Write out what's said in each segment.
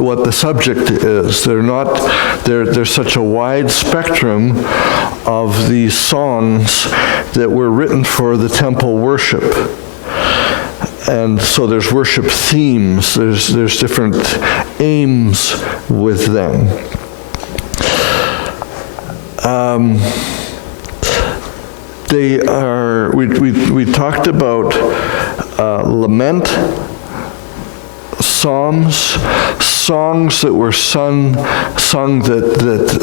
what the subject is. There's such a wide spectrum of these songs that were written for the temple worship. And so there's worship themes, there's different aims with them. They are, we talked about lament, psalms, songs that were sung that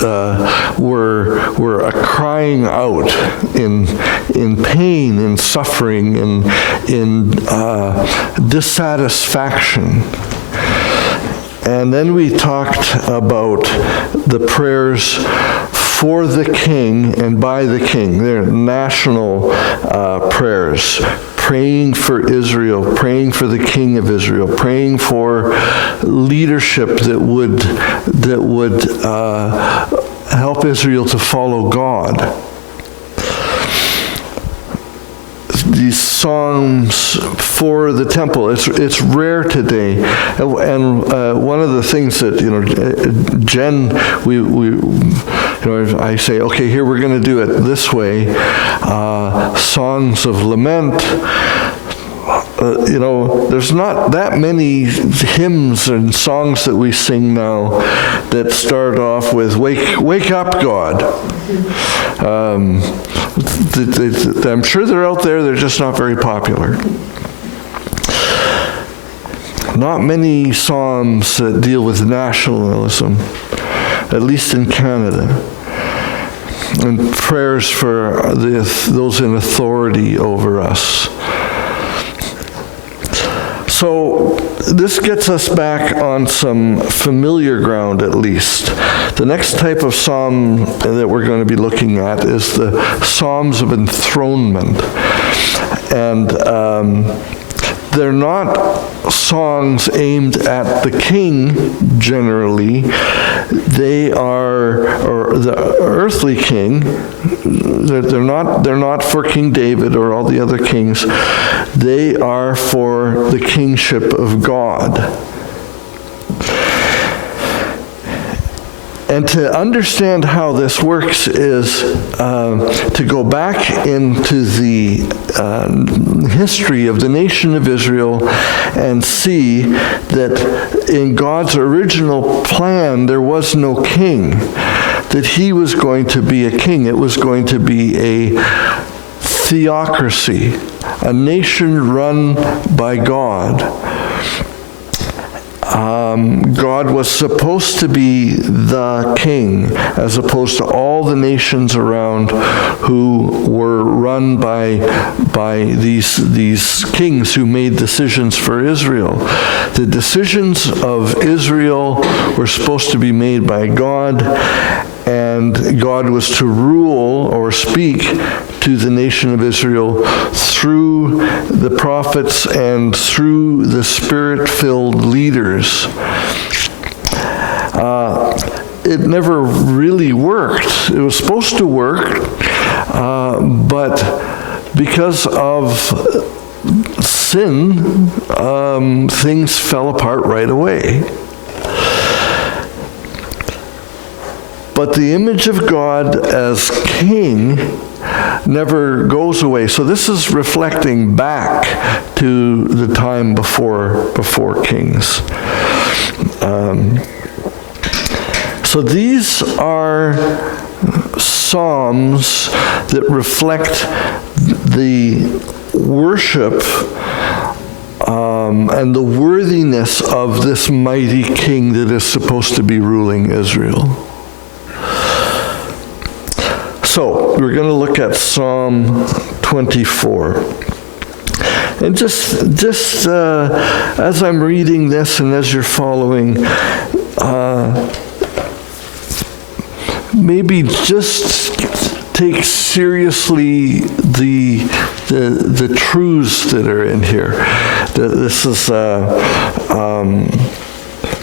were a crying out in pain, in suffering, in dissatisfaction. And then we talked about the prayers for the king and by the king. They're national prayers. Praying for Israel, praying for the king of Israel, praying for leadership that would help Israel to follow God. These psalms for the temple, it's rare today, and one of the things that Jen, I say, okay, here we're going to do it this way. Songs of lament. There's not that many hymns and songs that we sing now that start off with "Wake up, God." I'm sure they're out there. They're just not very popular. Not many psalms that deal with nationalism, at least in Canada. And prayers for those in authority over us. So this gets us back on some familiar ground, at least. The next type of psalm that we're going to be looking at is the Psalms of enthronement. And they're not songs aimed at the king, generally. They are, or the earthly king. They're not for King David or all the other kings. They are for the kingship of God. And to understand how this works is to go back into the history of the nation of Israel and see that in God's original plan there was no king, that he was going to be a king. It was going to be a theocracy, a nation run by God. God was supposed to be the king, as opposed to all the nations around who were run by these kings who made decisions for Israel. The decisions of Israel were supposed to be made by God, and God was to rule or speak to the nation of Israel through the prophets and through the Spirit-filled leaders. It never really worked. It was supposed to work, but because of sin, things fell apart right away. But the image of God as king never goes away. So this is reflecting back to the time before kings. So these are psalms that reflect the worship and the worthiness of this mighty king that is supposed to be ruling Israel. So we're going to look at Psalm 24. And just as I'm reading this and as you're following, maybe just take seriously the truths that are in here.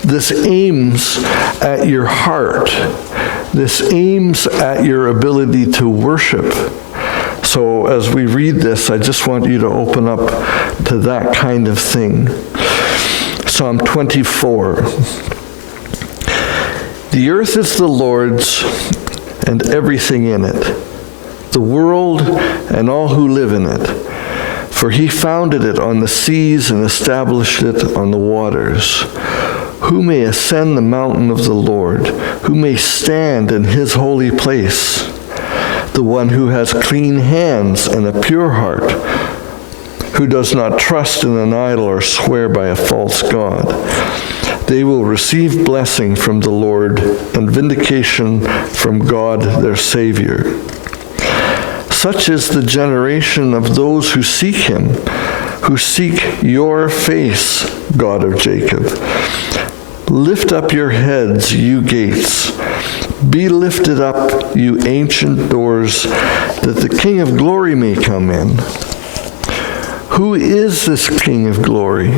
This aims at your heart. This aims at your ability to worship. So as we read this, I just want you to open up to that kind of thing. Psalm 24. The earth is the Lord's and everything in it, the world and all who live in it. For he founded it on the seas and established it on the waters. Who may ascend the mountain of the Lord? Who may stand in his holy place? The one who has clean hands and a pure heart, who does not trust in an idol or swear by a false god. They will receive blessing from the Lord and vindication from God their Savior. Such is the generation of those who seek him, who seek your face, God of Jacob. Lift up your heads, you gates. Be lifted up, you ancient doors, that the King of glory may come in. Who is this King of glory?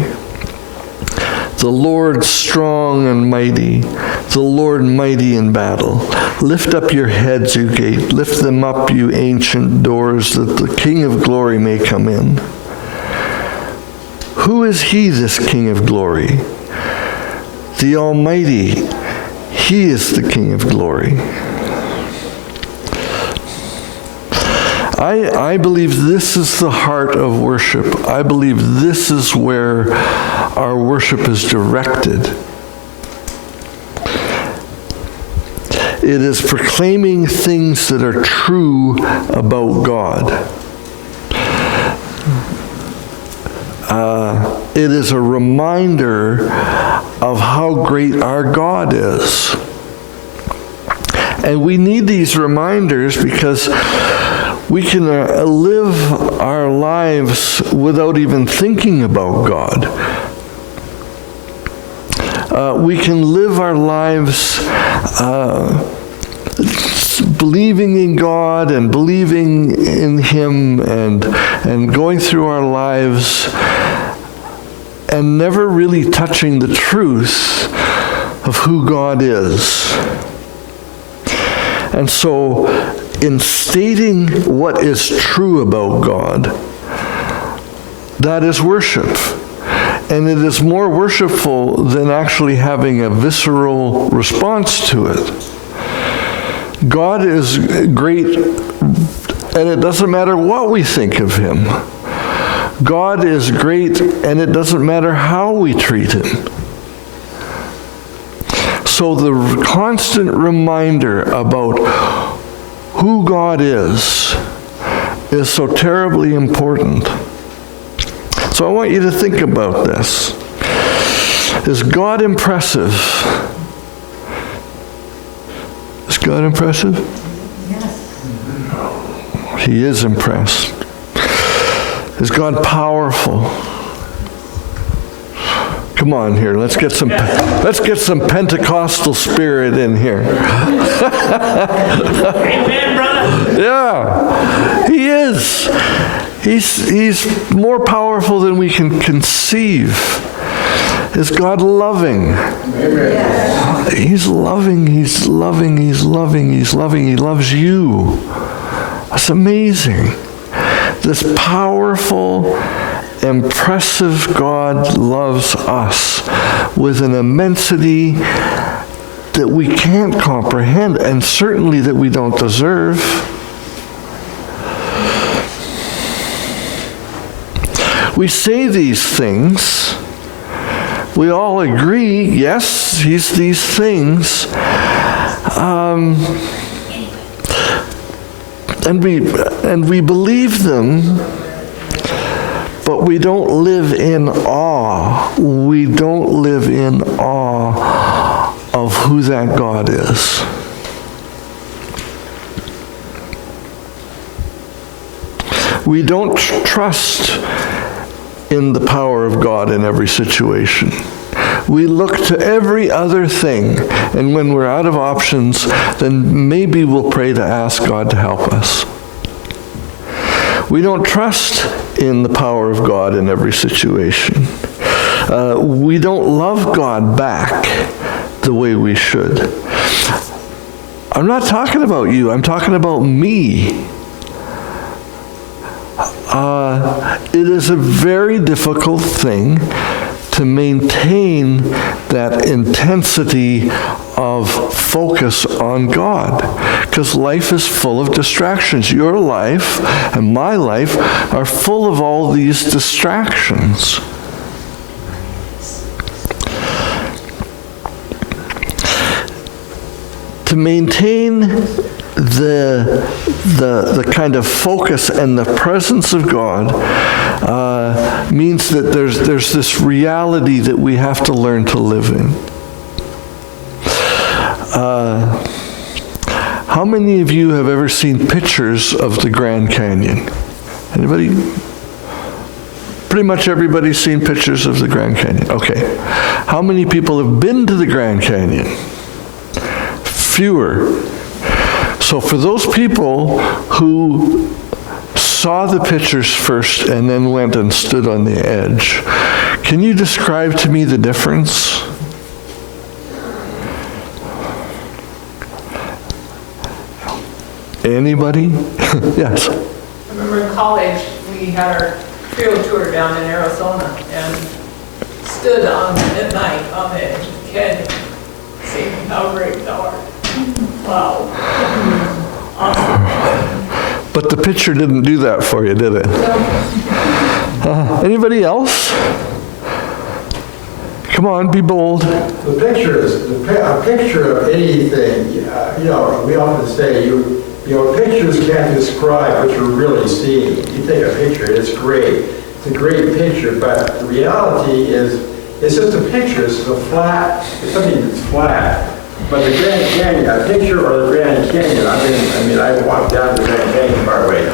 The Lord strong and mighty, the Lord mighty in battle. Lift up your heads, you gate. Lift them up, you ancient doors, that the King of glory may come in. Who is he, this King of glory? The Almighty. He is the King of glory. I believe this is the heart of worship. I believe this is where our worship is directed. It is proclaiming things that are true about God. It is a reminder of how great our God is. And we need these reminders because we can live our lives without even thinking about God. We can live our lives believing in God and believing in him and going through our lives and never really touching the truth of who God is. And so, in stating what is true about God, that is worship. And it is more worshipful than actually having a visceral response to it. God is great, and it doesn't matter what we think of him. God is great, and it doesn't matter how we treat him. So the constant reminder about who God is so terribly important. So I want you to think about this. Is God impressive? Is God impressive? Yes. He is impressed. Is God powerful? Come on here, let's get some Pentecostal spirit in here. Amen, brother. Yeah, he is. He's more powerful than we can conceive. Is God loving? Yes. He's loving, he's loving, he's loving, he's loving. He loves you. That's amazing. This powerful, impressive God loves us with an immensity that we can't comprehend, and certainly that we don't deserve. We say these things. We all agree, yes, he's these things. And we believe them, but we don't live in awe. We don't live in awe of who that God is. We don't trust in the power of God in every situation. We look to every other thing, and when we're out of options, then maybe we'll pray to ask God to help us. We don't trust in the power of God in every situation. We don't love God back the way we should. I'm not talking about you, I'm talking about me. It is a very difficult thing to maintain that intensity of focus on God. Because life is full of distractions. Your life and my life are full of all these distractions. To maintain the kind of focus and the presence of God means that there's this reality that we have to learn to live in. How many of you have ever seen pictures of the Grand Canyon? Anybody? Pretty much everybody's seen pictures of the Grand Canyon. Okay. How many people have been to the Grand Canyon? Fewer. So for those people who saw the pictures first and then went and stood on the edge, can you describe to me the difference? Anybody? Yes. I remember in college we had our field tour down in Arizona and stood on at night on the edge of the canyon, seeing how great thou art. Wow. Awesome. But the picture didn't do that for you, did it? No. Anybody else? Come on, be bold. The picture is a picture of anything. We often say pictures can't describe what you're really seeing. You take a picture, it's great. It's a great picture, but the reality is it's just a picture. It's something that's flat. But the Grand Canyon, a picture or the Grand Canyon, I walked down the Grand Canyon part way.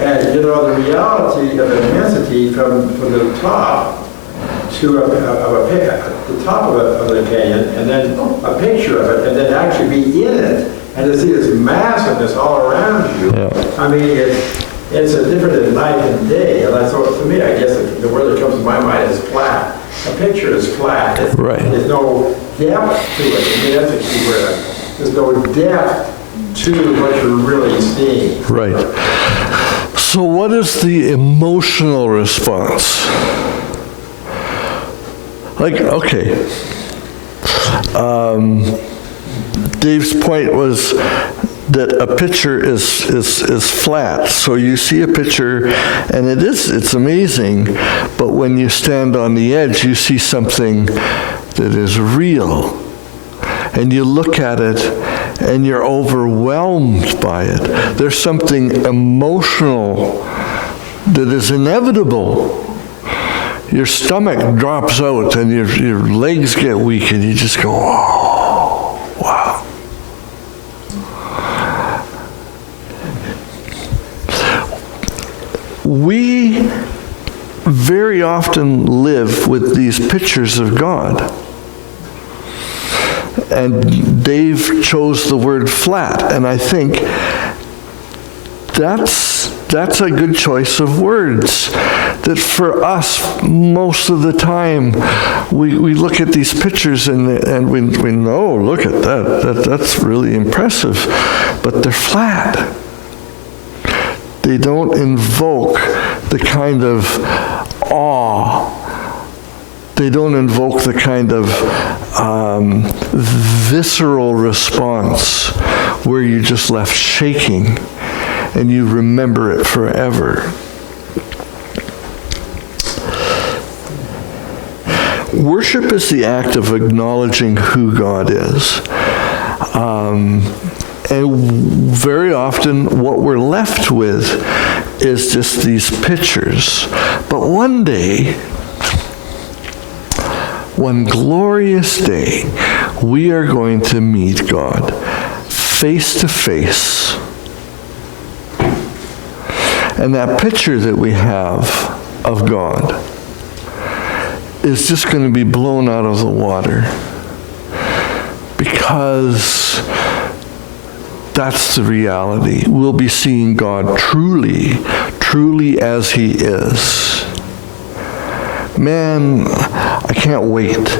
And, the reality of immensity from the top to the top of the canyon, and then a picture of it, and then actually be in it, and to see this massiveness all around you. Yeah. It's a different than night and day. And so to me, I guess the word that comes to my mind is flat. A picture is flat. Right. There's no depth to it. That's a key word. There's no depth to what you're really seeing. Right. So what is the emotional response? Dave's point was that a picture is flat. So you see a picture, and it's amazing, but when you stand on the edge, you see something that is real. And you look at it, and you're overwhelmed by it. There's something emotional that is inevitable. Your stomach drops out, and your legs get weak, and you just go, oh, wow. We very often live with these pictures of God. And Dave chose the word flat, and I think that's a good choice of words. That for us, most of the time, we look at these pictures and we know, look at that's really impressive, but they're flat. They don't invoke the kind of awe. They don't invoke the kind of visceral response where you're just left shaking and you remember it forever. Worship is the act of acknowledging who God is. And very often what we're left with is just these pictures. But one day, one glorious day, we are going to meet God face to face. And that picture that we have of God is just going to be blown out of the water, because that's the reality. We'll be seeing God truly, truly as He is. Man, I can't wait.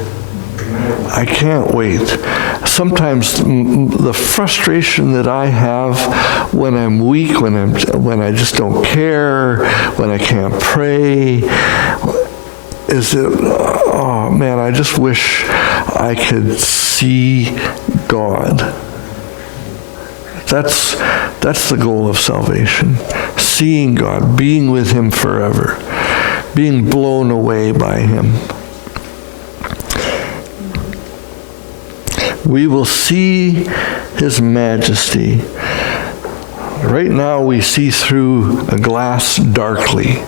I can't wait. Sometimes the frustration that I have when I'm weak, when I just don't care, when I can't pray, is that, oh man, I just wish I could see God. That's the goal of salvation. Seeing God, being with him forever, being blown away by him. We will see his majesty. Right now we see through a glass darkly.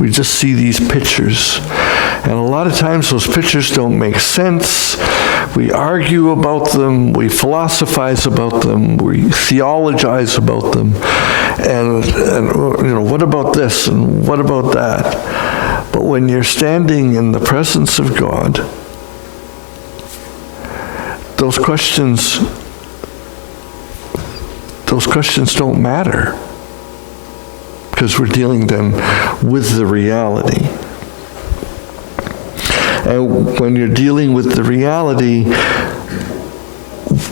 We just see these pictures. And a lot of times those pictures don't make sense. We argue about them, we philosophize about them, we theologize about them. And what about this and what about that? But when you're standing in the presence of God, those questions don't matter, because we're dealing then with the reality. And when you're dealing with the reality,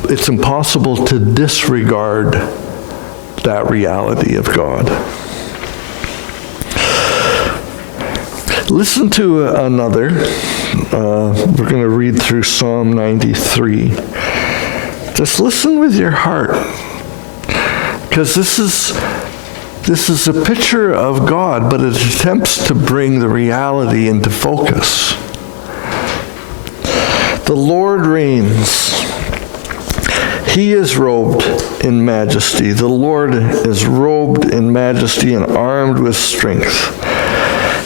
it's impossible to disregard that reality of God. Listen to another. We're going to read through Psalm 93. Just listen with your heart, because this is a picture of God, but it attempts to bring the reality into focus. The Lord reigns. He is robed in majesty. The Lord is robed in majesty and armed with strength.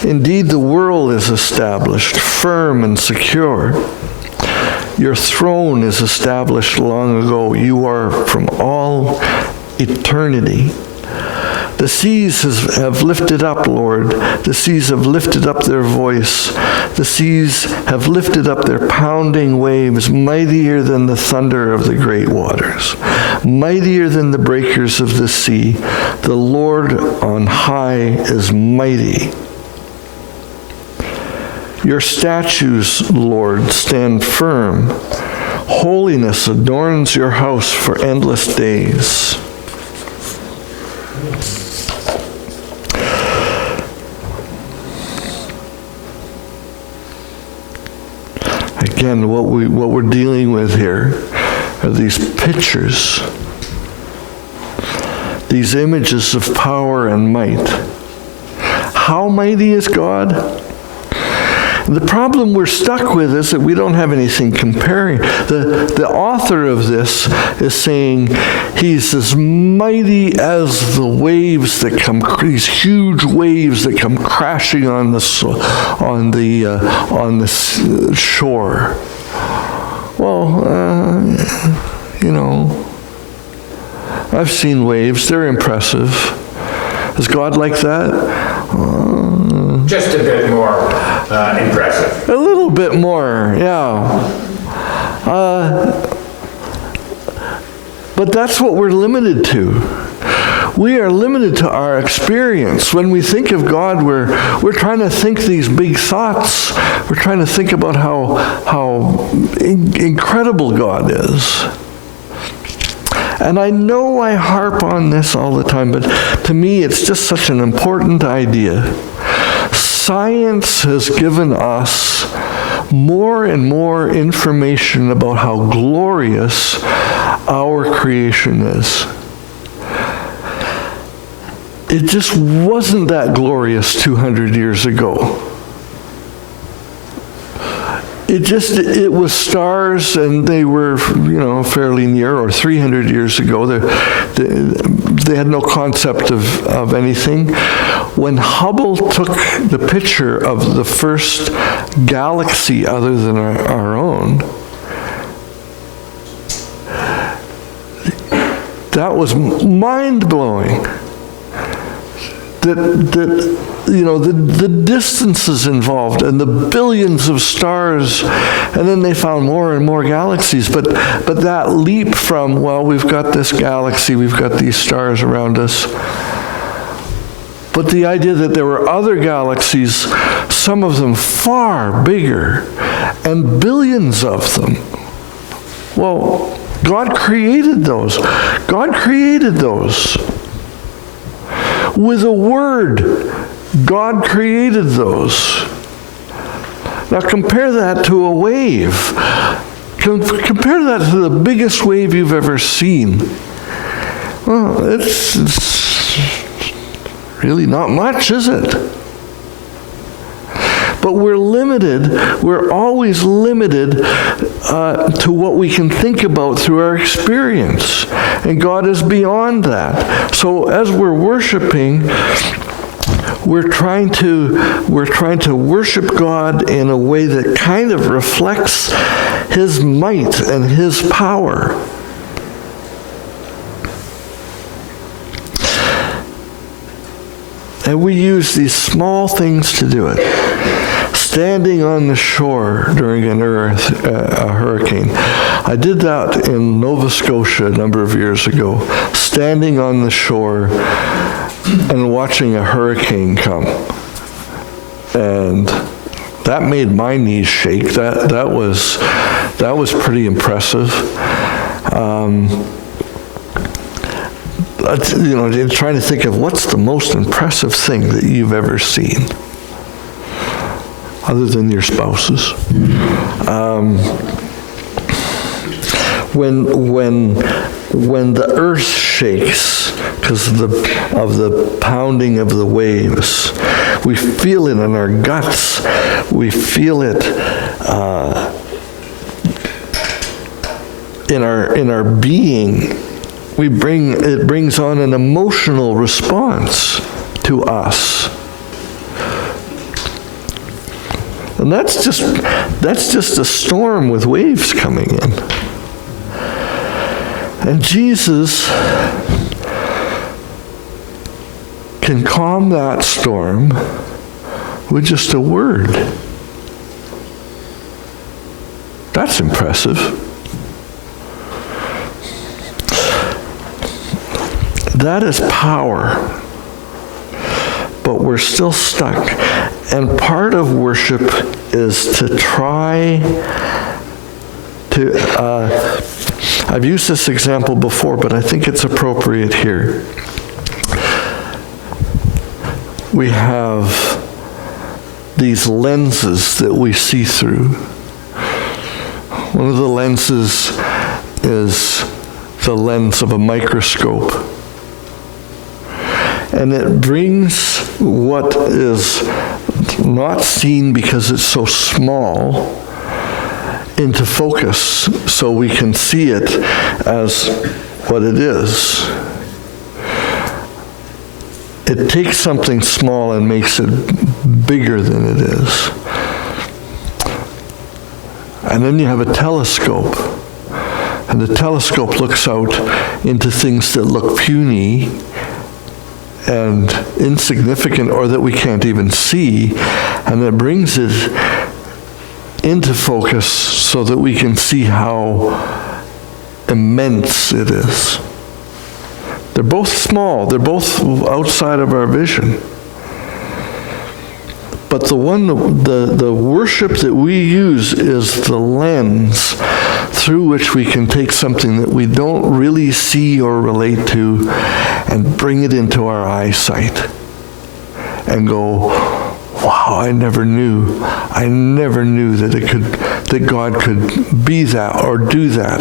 Indeed, the world is established, firm and secure. Your throne is established long ago. You are from all eternity. The seas have lifted up, Lord. The seas have lifted up their voice. The seas have lifted up their pounding waves, mightier than the thunder of the great waters, mightier than the breakers of the sea. The Lord on high is mighty. Your statues, Lord, stand firm. Holiness adorns your house for endless days. Again, what we're dealing with here are these pictures, these images of power and might. How mighty is God? The problem we're stuck with is that we don't have anything comparing. The author of this is saying he's as mighty as the waves that come, these huge waves that come crashing on the shore. Well, I've seen waves. They're impressive. Is God like that? Just a bit more impressive. A little bit more, yeah. But that's what we're limited to. We are limited to our experience. When we think of God, we're trying to think these big thoughts. We're trying to think about how incredible God is. And I know I harp on this all the time, but to me it's just such an important idea. Science has given us more and more information about how glorious our creation is. It just wasn't that glorious 200 years ago. It was stars, and they were, fairly near, or 300 years ago. They had no concept of anything. When Hubble took the picture of the first galaxy other than our own, that was mind-blowing. The distances involved and the billions of stars, and then they found more and more galaxies. But that leap from, we've got this galaxy, we've got these stars around us. But the idea that there were other galaxies, some of them far bigger, and billions of them. Well, God created those. God created those. With a word, God created those. Now compare that to a wave. Compare that to the biggest wave you've ever seen. Well, it's really not much, is it? But we're limited, we're always limited to what we can think about through our experience. And God is beyond that. So as we're worshiping, we're trying to worship God in a way that kind of reflects His might and His power. And we use these small things to do it. Standing on the shore during a hurricane. I did that in Nova Scotia a number of years ago. Standing on the shore and watching a hurricane come. And that made my knees shake. That was pretty impressive. Trying to think of what's the most impressive thing that you've ever seen, other than your spouses. When the earth shakes because of the pounding of the waves, we feel it in our guts. We feel it in our being. It brings on an emotional response to us. And that's just a storm with waves coming in. And Jesus can calm that storm with just a word. That's impressive. That is power. But we're still stuck. And part of worship is to try to, I've used this example before, but I think it's appropriate here. We have these lenses that we see through. One of the lenses is the lens of a microscope. And it brings what is not seen because it's so small into focus so we can see it as what it is. It takes something small and makes it bigger than it is. And then you have a telescope. And the telescope looks out into things that look puny and insignificant, or that we can't even see, and it brings it into focus so that we can see how immense it is. They're both small, they're both outside of our vision. But the worship that we use is the lens through which we can take something that we don't really see or relate to and bring it into our eyesight and go, wow, I never knew that God could be that or do that.